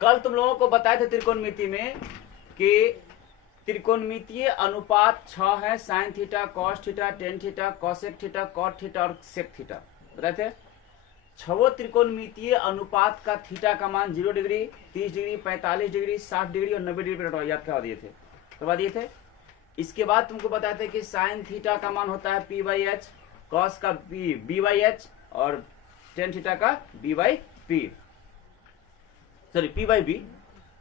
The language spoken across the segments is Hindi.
कल तुम लोगों को बताए थे त्रिकोणमिति में कि त्रिकोणमितीय अनुपात 6 है, sine theta, cos theta, tan theta, cosec theta, cot theta और सेक थीटा बताए थे। 6 त्रिकोणमितीय अनुपात का थीटा का मान 0 डिग्री, 30 डिग्री, 45 डिग्री, 60 डिग्री और 90 डिग्री पर याद करवा दिए थे, करवा दिए थे। इसके बाद तुमको बताए थे कि साइन थीटा का मान होता है p/h, कॉस का b/h और टेन थीटा का b/p, सॉरी p/b,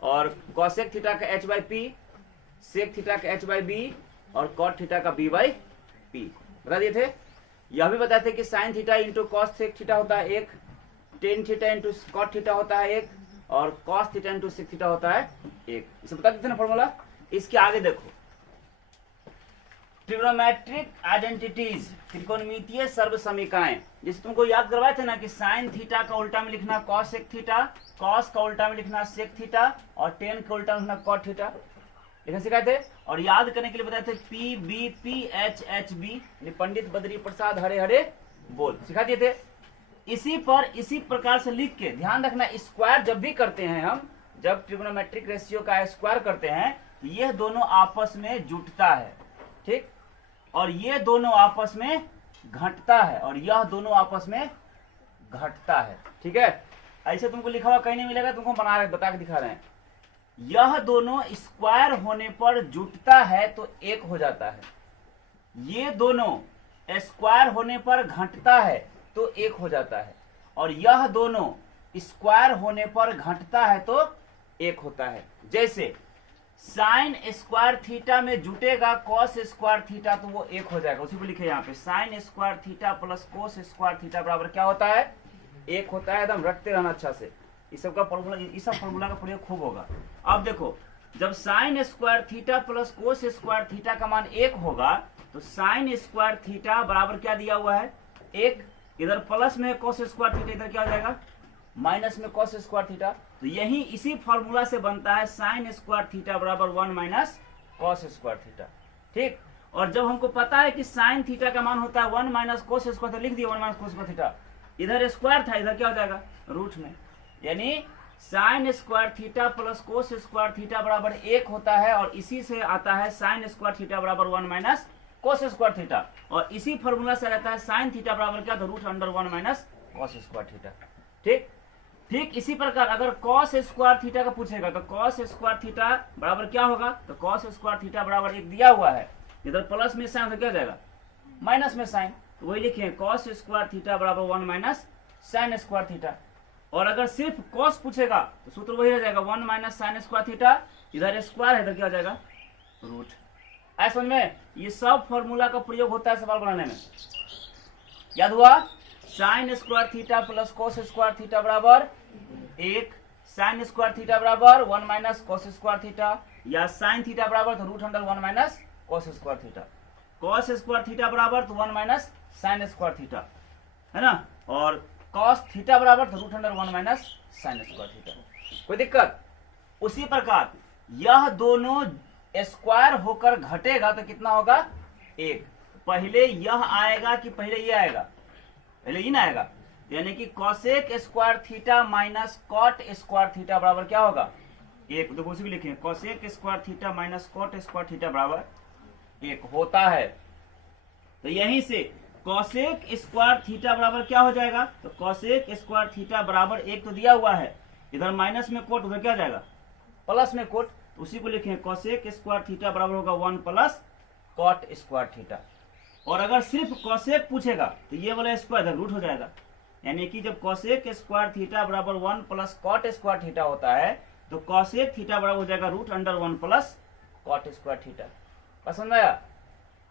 और कॉसेक थीटा का h/p, सेक थीटा का h/b और कॉट थीटा का b/p बता दिए थे। यह भी बताए थे कि sine theta into cosec theta होता है 1, tan theta into cot theta होता है 1 और cos theta into sec theta होता है 1। इसे बता देते ना फॉर्मूला। इसके आगे देखो, ट्रिग्नोमेट्रिक आइडेंटिटीज, त्रिकोणमितीय सर्व समीकरण, जिसे तुमको याद करवाए थे ना कि साइन थीटा का उल्टा में लिखना कॉस सेक थीटा, कॉस का उल्टा में लिखना सेक थीटा और टेन का उल्टा में लिखना कॉट थीटा, लिखना सिखाए थे। और याद करने के लिए बताए थे p/b/p/h/b, पंडित बद्री प्रसाद हरे हरे बोल सिखा दिए थे। इसी प्रकार से लिख के ध्यान रखना, स्क्वायर जब भी करते हैं हम, जब ट्रिग्नोमेट्रिक रेशियो का स्क्वायर करते हैं तो यह दोनों आपस में जुटता है, ठीक, और ये दोनों आपस में घटता है और यह दोनों आपस में घटता है, ठीक है। ऐसे तुमको लिखा हुआ कहीं नहीं मिलेगा, तुमको बता के दिखा रहे हैं। यह दोनों स्क्वायर होने पर जुटता है तो एक हो जाता है, ये दोनों स्क्वायर होने पर घटता है तो एक हो जाता है, और यह दोनों स्क्वायर होने पर घटता है तो एक होता है। जैसे साइन स्क्वायर थीटा में जुटेगा कॉस स्क्वायर थीटा तो वो एक हो जाएगा, उसी को लिखे यहाँ पे, sign square theta plus cos square theta बराबर क्या होता है, एक होता है। एकदम रखते रहना अच्छा से, इस सब का फॉर्मूला, इस सब फॉर्मूला का प्रयोग खूब होगा। अब देखो, जब sign square theta plus cos square theta का मान एक होगा तो साइन स्क्वायर थीटा बराबर क्या दिया हुआ है, एक, इधर प्लस में कोस स्क्वायर थीटा, इधर क्या हो जाएगा माइनस में कोस स्क्वायर थीटा। तो यही इसी फॉर्मूला से बनता है साइन स्क्वायर थीटा बराबर 1 माइनस कॉस स्क्वायर थीटा, ठीक। और जब हमको पता है कि साइन थीटा का मान होता है 1 माइनस कोस स्क्वायर, तो लिख दिया 1 माइनस कोस स्क्वायर थीटा, इधर स्क्वायर था, इधर क्या हो जाएगा रूट में, यानी sign square theta plus cos square theta बराबर 1 होता है। और इसी से आता है साइन स्क्वायर थीटा बराबर 1 माइनस कोस स्क्वायर थीटा, और इसी फॉर्मूला से रहता है साइन थीटा बराबर क्या, तो root under 1 minus cos square theta, ठीक। ठीक इसी प्रकार अगर कॉस स्क्वायर थीटा का पूछेगा तो कॉस स्क्वायर थीटा बराबर क्या होगा, तो कॉस स्क्वायर थीटा बराबर 1 दिया हुआ है, इधर प्लस में साइन तो क्या जाएगा माइनस में साइन, तो वही लिखे कॉस स्क्वायर थीटा बराबर 1 माइनस साइन स्क्वायर थीटा। और अगर सिर्फ कॉस पूछेगा तो सूत्र वही रह जाएगा 1 माइनस साइन स्क्वायर थीटा, इधर स्क्वायर है, इधर क्या हो जाएगा रूट। ऐसा समझ में, ये सब फॉर्मूला का प्रयोग होता है सवाल बनाने में, याद हुआ। Sine square theta plus cos square theta बराबर 1, साइन स्क्वायर थीटा बराबर 1 माइनस कोस स्क्वायर थीटा, या साइन थीटा बराबर तो root under 1 minus cos square theta, cos square theta बराबर तो 1 माइनस साइन स्क्वायर थीटा, है ना, और कॉस थीटा बराबर तो root under 1 minus sine square theta, कोई दिक्कत। उसी प्रकार यह दोनों स्क्वायर होकर घटेगा तो कितना होगा, 1। पहले यह आएगा कि पहले ये आएगा, पहले ये ना आएगा, यानी कि cosec square theta minus cot square theta बराबर क्या होगा 1। देखो उसी को लिखें, cosec square theta minus cot square theta बराबर 1 होता है। तो यहीं से कॉसेक स्क्वायर थीटा बराबर क्या हो जाएगा, तो कॉसेक स्क्वायर थीटा बराबर 1 तो दिया हुआ है, इधर माइनस में कोट, उधर क्या जाएगा प्लस में कोट, तो उसी को लिखें कॉसेक स्क्वायर थीटा बराबर होगा 1 प्लस कॉट स्क्वायर थीटा। और अगर सिर्फ कॉसेक पूछेगा तो ये वाला स्क्वायर इधर रूट हो जाएगा, यानी कि जब कॉसेक स्क्वायर थीटा बराबर 1 प्लस कॉट स्क्वायर थीटा होता है तो कॉसेक थीटा बराबर हो जाएगा root under 1 plus cot square theta. पसंद आया।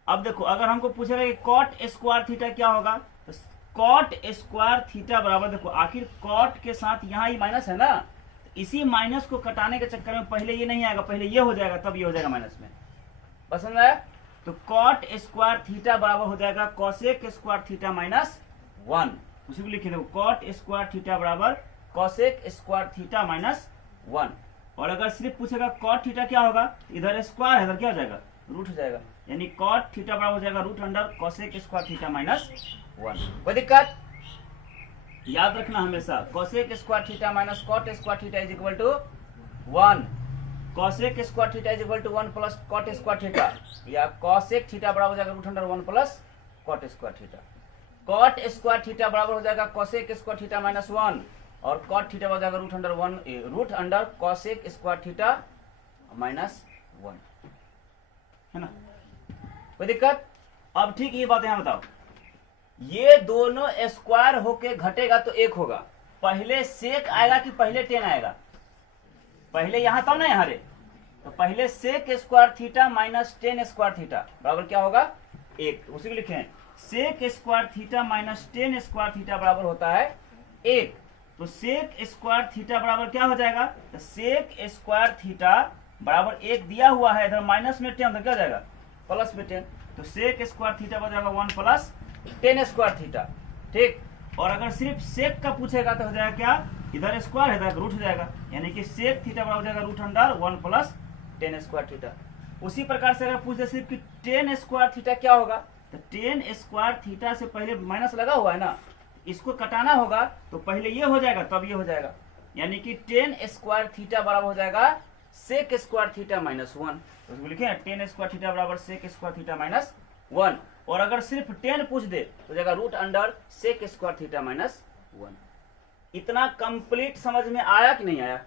अब देखो, अगर हमको पूछेगा कि कॉट स्क्वायर थीटा क्या होगा, तो कॉट स्क्वायर थीटा बराबर, देखो आखिर कॉट के साथ यहाँ ही माइनस है ना, तो इसी माइनस को कटाने के चक्कर में पहले ये नहीं आएगा, पहले ये हो जाएगा, तब ये हो जाएगा माइनस में। पसंद आया। तो कॉट स्क्वायर थीटा बराबर हो जाएगा कॉसेक स्क्वायर थीटा माइनस 1, उसी को लिखे, देखो कॉट स्क्वायर थीटा बराबर कॉसेक स्क्वायर थीटा माइनस 1। और अगर सिर्फ पूछेगा कॉट थीटा क्या होगा, इधर स्क्वायर है, इधर क्या हो जाएगा रूट हो जाएगा, यानी कॉट थीटा बराबर हो जाएगा root under cosec square theta minus 1। कोई दिक्कत, याद रखना हमेशा cosec square theta minus cot square theta is equal to 1 cosec square theta is equal to 1 plus cot square theta, या cosec थीटा बराबर हो जाएगा root under 1 plus cot square theta. cot square theta बराबर हो जाएगा cosec स्क्वायर थीटा माइनस 1, और cot थीटा हो जाएगा root under cosec square theta minus 1, है ना? कोई दिक्कत? अब ठीक ये बात यहां बताओ, ये दोनों स्क्वायर होके घटेगा तो 1 होगा, पहले सेक आएगा कि पहले टेन आएगा? पहले यहां तब ना यहाँ रे, तो पहले sec square theta minus tan square theta बराबर क्या होगा? 1। उसी को लिखे sec square theta minus tan square theta बराबर होता है 1। तो सेक स्क्वायर थीटा बराबर क्या हो जाएगा? तो सेक स्क्वायर थीटा बराबर 1 दिया हुआ है, इधर माइनस में 10 तो क्या हो जाएगा? प्लस में 10। तो सेक स्क्वायर थीटा बन जाएगा 1 प्लस टेन स्क्वायर थीटा, ठीक। और अगर सिर्फ सेक का पूछेगा तो हो जाएगा क्या? इधर स्क्वायर है, इधर रूट हो जाएगा, यानी कि सेक थीटा बराबर हो जाएगा root under 1 plus tan square theta. उसी प्रकार से अगर पूछ दे सिर्फ कि टेन स्क्वायर थीटा क्या होगा, तो टेन स्क्वायर थीटा से पहले माइनस लगा हुआ है ना, इसको कटाना होगा तो पहले ये हो जाएगा तब ये हो जाएगा, यानी कि टेन स्क्वायर थीटा बराबर हो जाएगा सेक स्क्वायर थीटा माइनस 1। तो उसको लिखे टेन स्क्वायर थीटा बराबर सेक स्क्वायर थीटा माइनस 1। और अगर सिर्फ 10 पूछ दे तो जाएगा root under sec square theta minus 1। इतना कंप्लीट समझ में आया कि नहीं आया?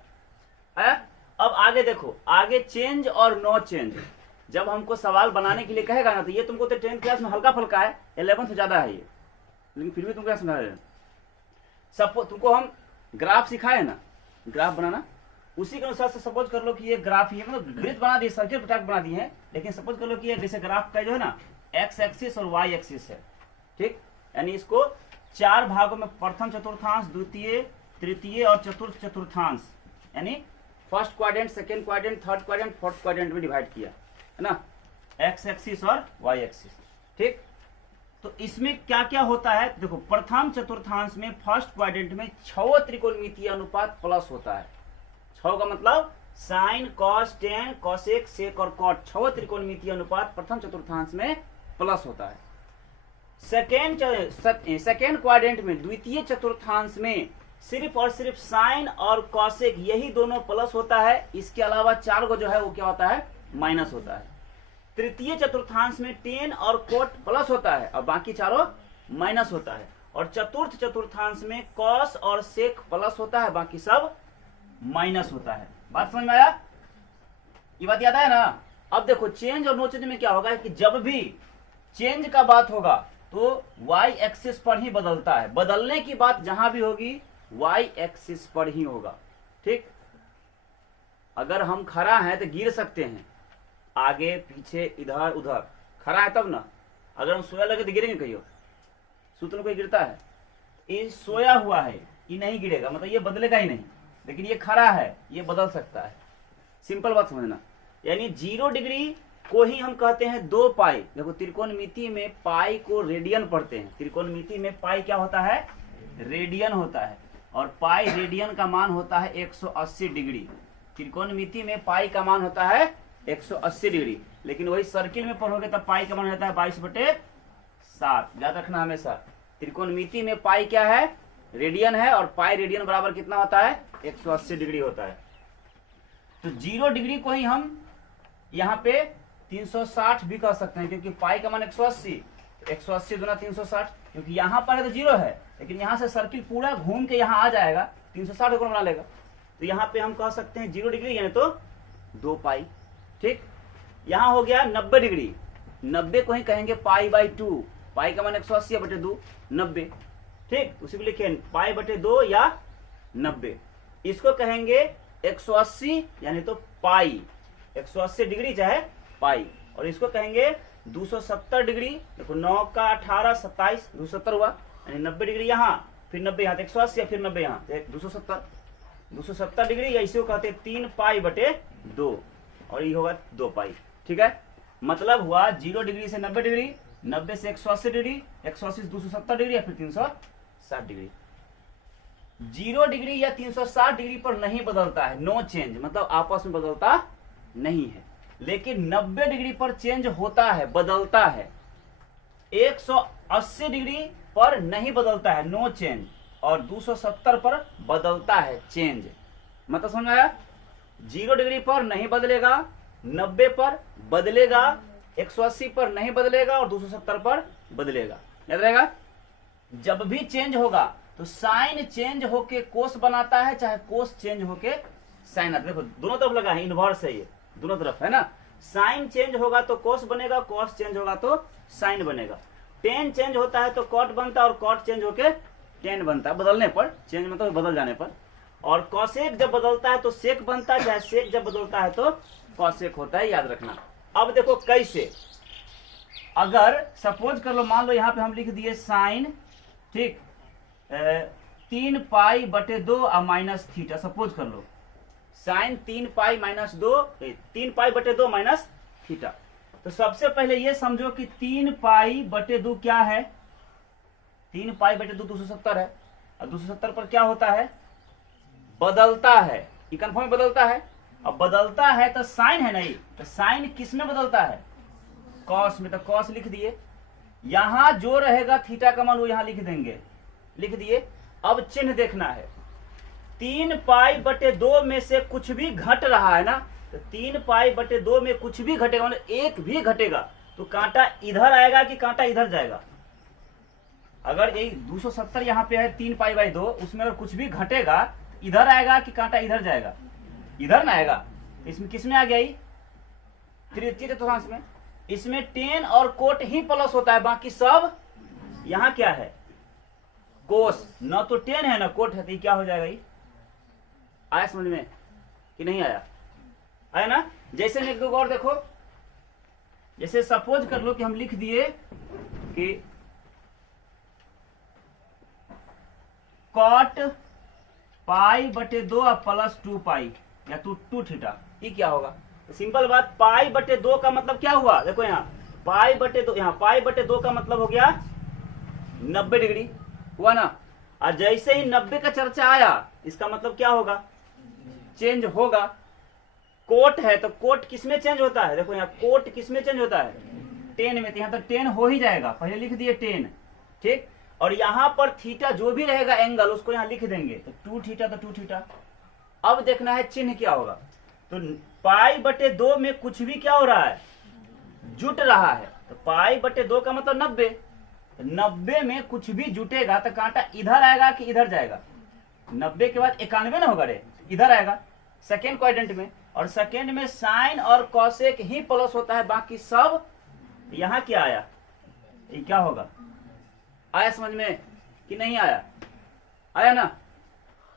आया? अब आगे देखो, आगे चेंज और नो चेंज जब हमको सवाल बनाने के लिए कहेगा ना, तो ये तुमको तो 10th क्लास में हल्का फुल्का है, 11th से ज्यादा है ये, लेकिन फिर भी तुमको क्या समझा रहे हैं। सपोज तुमको हम ग्राफ सिखाए ना, ग्राफ बनाना, उसी के अनुसार से सपोज कर लो कि ये ग्राफ ही है, मतलब वृत्त बना दिए, सर्किल पटाक बना दिए हैं, लेकिन सपोज कर लो कि ये जैसे ग्राफ का जो है ना एक्स एक्सिस और वाई एक्सिस है, ठीक। यानी इसको 4 भागों में प्रथम चतुर्थांश, द्वितीय, तृतीय और चतुर्थ चतुर्थांश, यानी first quadrant, second quadrant, third quadrant, fourth quadrant में डिवाइड किया है ना, एक्स एक्सिस और वाई एक्सिस, ठीक। तो इसमें क्या क्या होता है देखो, प्रथम चतुर्थांश में फर्स्ट क्वाड्रेंट में 6 त्रिकोणमितीय अनुपात प्लस होता है। 6 का मतलब साइन, कॉस, टेन, कॉसेक, सेक और कॉट, 6 त्रिकोणमितीय अनुपात प्रथम चतुर्थांश में प्लस होता है। सेकेंड क्वाड्रेंट में, द्वितीय चतुर्थांश में सिर्फ और सिर्फ साइन और कॉसेक यही दोनों प्लस होता है, इसके अलावा 4 को जो है वो क्या होता है? माइनस होता है। तृतीय चतुर्थांश में टेन और कोट प्लस होता है और बाकी चारों माइनस होता है। और चतुर्थ चतुर्थांश में कॉस और सेक प्लस होता है, बाकी सब माइनस होता है। बात समझ में आया? ये बात याद है ना? अब देखो चेंज और नो चेंज में क्या होगा कि जब भी चेंज का बात होगा तो वाई एक्सिस पर ही बदलता है, बदलने की बात जहां भी होगी वाई एक्सिस पर ही होगा, ठीक। अगर हम खड़ा हैं तो गिर सकते हैं, आगे पीछे इधर उधर, खड़ा है तब ना। अगर हम सोया लगे तो गिरेंगे कहियो? सूत्र कोई गिरता है? ये सोया हुआ है, ये नहीं गिरेगा, मतलब ये बदलेगा ही नहीं, लेकिन ये खड़ा है, ये बदल सकता है। सिंपल बात समझना। यानी 0 डिग्री को ही हम कहते हैं 2 पाई। देखो त्रिकोणमिति में पाई को रेडियन पढ़ते हैं, त्रिकोणमिति में पाई क्या होता है? रेडियन होता है, और पाई रेडियन का मान होता है 180 डिग्री। त्रिकोणमिति में पाई का मान होता है 180 डिग्री, लेकिन वही सर्किल में पढ़ोगे तब पाई का मान होता है 22/7। याद रखना हमेशा, त्रिकोणमिति में पाई क्या है? रेडियन है, और पाई रेडियन बराबर कितना होता है? 180 डिग्री होता है। तो 0 डिग्री को ही हम यहाँ पे 360 भी कह सकते हैं, क्योंकि पाई का मान 180, 180 गुना 360, क्योंकि यहाँ पर है तो 0 है, लेकिन यहाँ से सर्किल पूरा घूम के यहाँ आ जाएगा, 360 गुना बना लेगा। तो यहाँ पे हम कह सकते हैं 0 डिग्री यानी तो 2 पाई, ठीक। यहाँ हो गया 90 डिग्री, 90 को ही कहेंगे पाई बाई 2, पाई का मान 180/2, 90, ठीक। उसी को लिखे पाई बटे 2 या 90, इसको कहेंगे 180 यानी तो पाई, 180 डिग्री चाहे पाई। और इसको कहेंगे 270 डिग्री, देखो 9 का 18 27, 270 हुआ, यानी 90 डिग्री यहाँ, फिर 90 यहाँ, 180 फिर 90 यहाँ, 270 डिग्री, या इसी को कहते हैं 3 पाई बटे 2, और ये होगा 2 पाई, ठीक है। मतलब हुआ 0 डिग्री से 90 डिग्री, 90 से 180 डिग्री, 180 से 270 डिग्री, या फिर 360 डिग्री। 0 डिग्री या 360 डिग्री पर नहीं बदलता है, नो चेंज, मतलब आपस में बदलता नहीं है। लेकिन 90 डिग्री पर चेंज होता है, बदलता है। 180 डिग्री पर नहीं बदलता है, नो चेंज, और 270 पर बदलता है, चेंज। मतलब समझ आया? 0 डिग्री पर नहीं बदलेगा, 90 पर बदलेगा, 180 पर नहीं बदलेगा और 270 पर बदलेगा। याद रहेगा, जब भी चेंज होगा तो साइन चेंज होके कोस बनाता है, चाहे कोस चेंज होके साइन आता है। देखो दोनों तरफ लगा है, इनवर्स है ये, दोनों तरफ है ना। साइन चेंज होगा तो कोस बनेगा, कोस चेंज होगा तो साइन बनेगा। टेन चेंज होता है तो कॉट बनता है और कॉट चेंज होके टेन बनता है, बदलने पर, चेंज मतलब बदल जाने पर। और कॉसेक जब बदलता है तो सेक बनता है, चाहे सेक जब बदलता है तो कॉसेक होता है, याद रखना। अब देखो कैसे, अगर सपोज कर लो, मान लो यहाँ पे हम लिख दिए साइन, ठीक, 3 पाई बटे 2 और माइनस थीटा, सपोज कर लो साइन 3 पाई माइनस 2, 3 पाई बटे 2 माइनस थीटा। तो सबसे पहले ये समझो कि 3 पाई बटे 2 क्या है, 3 पाई बटे 2 270 है, और 270 पर क्या होता है, बदलता है, ये कंफर्म बदलता है। अब बदलता है तो साइन है नहीं, तो साइन किस में बदलता है, कॉस में, तो कॉस लिख दिए। यहां जो रहेगा थीटा का मान वो यहां लिख देंगे, लिख दिए। अब चिन्ह देखना है, 3 पाई बटे 2 में से कुछ भी घट रहा है ना, तो 3 पाई बटे 2 में कुछ भी घटेगा, मतलब एक भी घटेगा तो कांटा इधर आएगा कि कांटा इधर जाएगा। अगर ये 270 यहाँ पे है 3 पाई बाई 2, उसमें अगर कुछ भी घटेगा इधर आएगा कि कांटा इधर जाएगा, इधर ना आएगा। इसमें किसमें आ गया, ये तृतीय चतुर्थांश में। इसमें टेन और कोट ही प्लस होता है, बाकी सब यहाँ क्या है, कोस। न तो टेन है ना कोट है, तो ये क्या हो जाएगा, ये आया समझ में कि नहीं आया, आया ना। जैसे में एक दो और देखो, जैसे सपोज कर लो कि हम लिख दिए कि कॉट पाई बटे 2 प्लस 2 पाई या 2 थीटा, ये क्या होगा, तो सिंपल बात, पाई बटे 2 का मतलब क्या हुआ, देखो यहाँ पाई बटे 2, यहाँ पाई बटे 2 का मतलब हो गया 90 डिग्री हुआ ना। और जैसे ही 90 का चर्चा आया, इसका मतलब क्या होगा, चेंज होगा। कोट है तो कोट किसमें चेंज होता है, देखो यहाँ कोट किसमें चेंज होता है, 10 में, तो यहाँ तो 10 हो ही जाएगा, पहले लिख दिए 10, ठीक। और यहाँ पर थीटा जो भी रहेगा एंगल, उसको यहाँ लिख देंगे, तो 2 थीटा तो 2 थीटा। अब देखना है चिन्ह क्या होगा, तो पाई बटे 2 में कुछ भी क्या हो रहा है, जुट रहा है, तो पाई बटे 2 का मतलब 90, 90 में कुछ भी जुटेगा तो कांटा इधर आएगा कि इधर जाएगा, 90 के बाद 91 ना होगा रे, इधर आएगा सेकेंड क्वाड्रेंट में। और सेकेंड में साइन और कॉसेक ही प्लस होता है, बाकी सब यहाँ क्या आया, ये क्या होगा, आया समझ में कि नहीं आया, आया ना।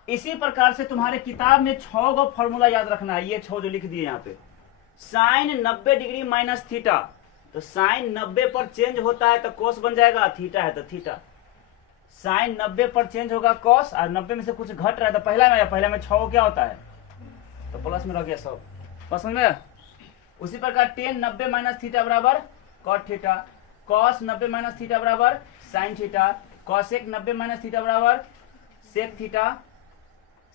इसी प्रकार से तुम्हारे किताब में 6 गो फॉर्मूला याद रखना है, ये 6 जो लिख दिए यहाँ पे। साइन 90 डिग्री माइनस थीटा, तो साइन 90 पर चेंज होता है तो कोस बन जाएगा, थीटा है तो थीटा। साइन 90 पर चेंज होगा कॉस, और 90 में से कुछ घट रहा है तो पहला में आया, पहला में 6 क्या होता है, तो प्लस में रह गया 100, समझ में। उसी प्रकार टेन 90 माइनस थीटा बराबर cot theta, cos 90 minus theta बराबर sine theta, cosec 90 minus theta बराबर sec theta,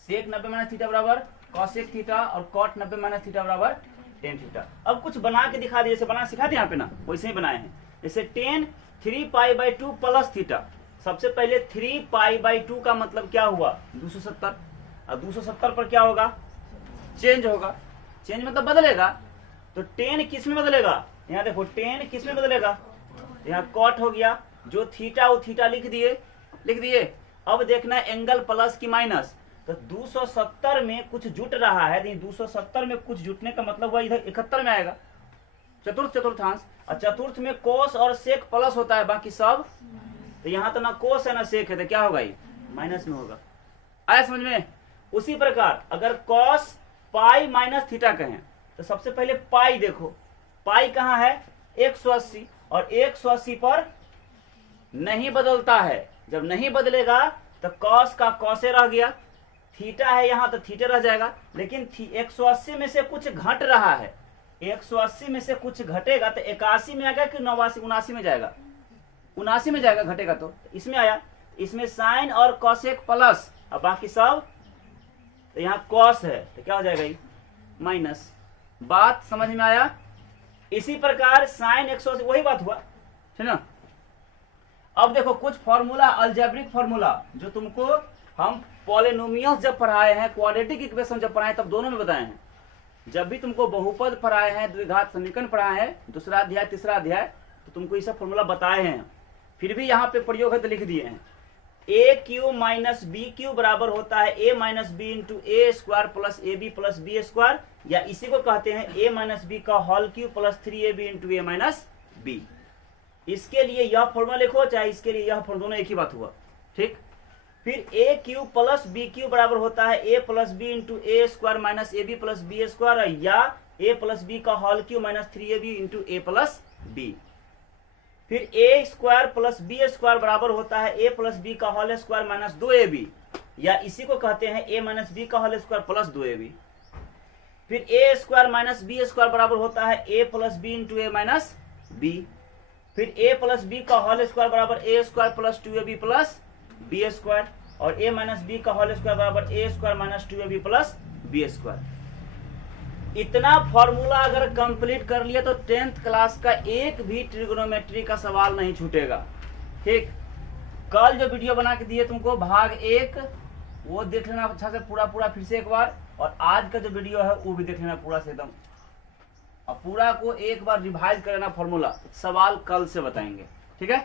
sec 90 minus theta बराबर कॉसेक थीटा, और कॉट 90 माइनस थीटा बराबर टेन थीटा। अब कुछ बना के दिखा दिए, जैसे बना सिखा दिया यहाँ पे ना, वैसे ही बनाए हैं। जैसे ten 3 pi by 2 plus theta, सबसे पहले 3 पाई बाई 2 का मतलब क्या हुआ, 270, और 270 पर क्या होगा, चेंज होगा, चेंज मतलब बदलेगा। तो 10 किस में बदलेगा, यहाँ देखो 10 किस में बदलेगा, यहाँ कॉट हो गया, जो थीटा वो थीटा लिख दिए, लिख दिए। अब देखना एंगल प्लस की माइनस, तो 270 में कुछ जुट रहा है, तो 270 में कुछ जुटने का मतलब हुआ इधर 71 में आएगा, चतुर्थांश। और चतुर्थ में कोस और सेक प्लस होता है, बाकी सब, तो यहाँ तो ना कोस है ना सेक है, तो क्या होगा, ये माइनस में होगा, आया समझ में। उसी प्रकार अगर कॉस पाई माइनस थीटा कहें, तो सबसे पहले पाई देखो, पाई कहाँ है 180, और 180 पर नहीं बदलता है, जब नहीं बदलेगा तो कॉस का कॉसे रह गया, थीटा है यहाँ तो थीटा रह जाएगा। लेकिन 180 में से कुछ घट रहा है, 180 में से कुछ घटेगा तो 81 में आएगा कि 89 79 में जाएगा, 79 में जाएगा घटेगा, तो इसमें आया। इसमें साइन और कॉसेक प्लस, और बाकी सब, तो यहाँ कॉस है तो क्या हो जाएगा, ये माइनस। बात समझ में आया। इसी प्रकार साइन 180 वही बात हुआ, है ना। अब देखो कुछ फॉर्मूला, अलजेब्रिक फॉर्मूला, जो तुमको हम पॉलिनोमियल्स जब पढ़ाए हैं, क्वाड्रेटिक इक्वेशन जब पढ़ाए तब दोनों में बताए हैं। जब भी तुमको बहुपद पढ़ाए हैं, द्विघात समीकरण पढ़ाए हैं, दूसरा अध्याय तीसरा अध्याय, तो तुमको ये सब फॉर्मूला बताए हैं, फिर भी यहाँ पे प्रयोग है तो लिख दिए हैं। A cube minus b cube बराबर होता है a minus b into a square plus b square, या इसी को कहते हैं ए माइनस बी का whole cube plus 3ab into a minus b. इसके लिए यह फॉर्मूला लिखो, चाहे इसके लिए यह फॉर्मूला, दोनों एक ही बात हुआ, ठीक। फिर a cube plus b cube बराबर होता है a plus b into a square minus a b plus b square, या ए प्लस बी का whole cube minus 3ab into a plus b. फिर a square plus b square बराबर होता है ए प्लस बी का होल स्क्वायर माइनस 2ab, या इसी को कहते हैं ए माइनस बी का होल स्क्वायर प्लस 2ab। फिर a square minus b square बराबर होता है a plus b into a minus b. फिर ए प्लस बी का होल स्क्वायर बराबर a square plus 2ab plus b square, और ए माइनस बी का होल स्क्वायर बराबर a square minus 2ab plus b square. इतना फॉर्मूला अगर कंप्लीट कर लिया तो 10th क्लास का एक भी ट्रिगोनोमेट्री का सवाल नहीं छूटेगा, ठीक। कल जो वीडियो बना के दिए तुमको भाग 1, वो देख लेना अच्छा से पूरा फिर से एक बार, और आज का जो वीडियो है वो भी देख लेना पूरा से एकदम, और पूरा को एक बार रिवाइज कर लेना फॉर्मूला, सवाल कल से बताएंगे, ठीक है।